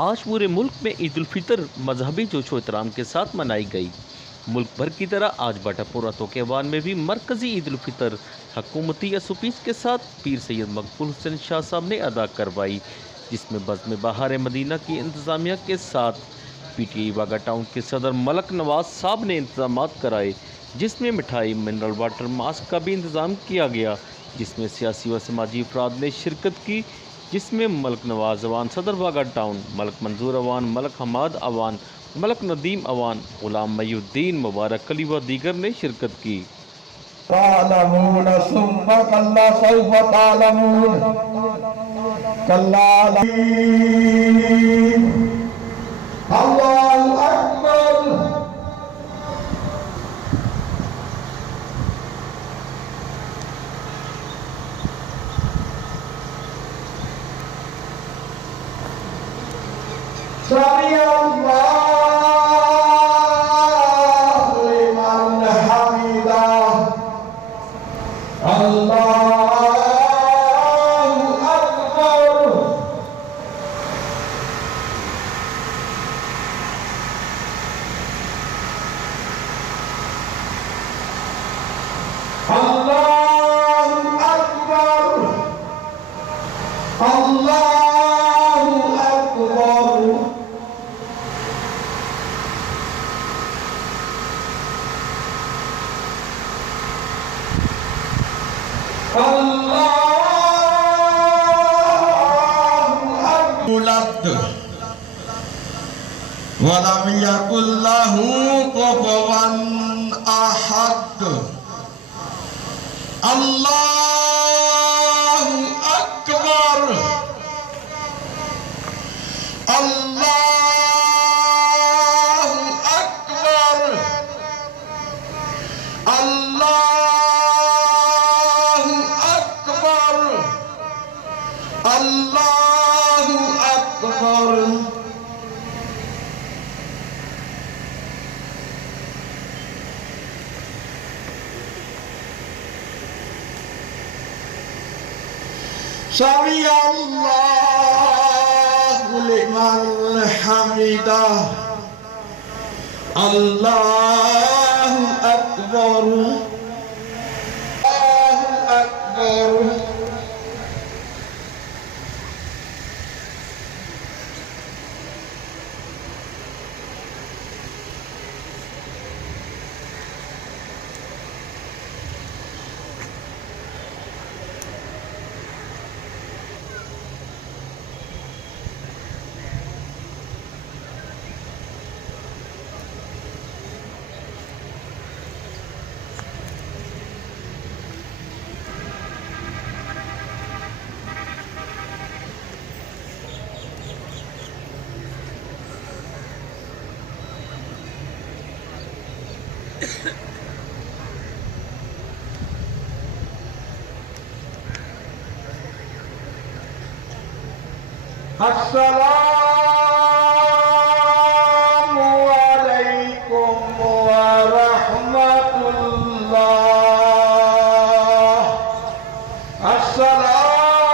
आज पूरे मुल्क में ईद उल फितर मजहबी जोशो एहतराम के साथ मनाई गई। मुल्क भर की तरह आज बाटापुरा तोकेवान में भी मरकजी ईद उल फितर हकूमती एसओपीज़ के साथ पीर सैयद मकबूल हुसैन शाह साहब ने अदा करवाई, जिसमें बज़्म बहार मदीना की इंतज़ामिया के साथ पीटीआई वाघा टाउन के सदर मलक नवाज साहब ने इंतजाम कराए, जिसमें मिठाई, मिनरल वाटर, मास्क का भी इंतज़ाम किया गया, जिसमें सियासी व समाजी अफराद ने शिरकत की, जिसमें मलक नवाज अवान सदर वाघा टाउन, मलक मंजूर अवान, मलक हमाद अवान, मलक नदीम अवान, गुलाम मयूद्दीन, मुबारक अली व दीगर ने शिरकत की। समी अल्लाह लिमन हमिदा, अल्लाहु अकबर। अल्लाहु अकबर, अल्लाहु अकबर। वलम यकुल लहू कुफुवन अहद। अल्लाहु अकबर, अल्लाहु अकबर, अल्लाहु अकबर, अल्लाहु अकबर। समी अल्लाह लिमन हमिदा, अल्लाहु अकबर, अल्लाहु अकबर। अस्सलामु अलैकुम व रहमतुल्लाह। अस्सलामु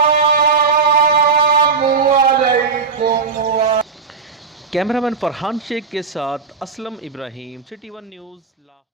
अलैकुम व। कैमरामैन फरहान शेख के साथ Aslam Ibrahim, city one news.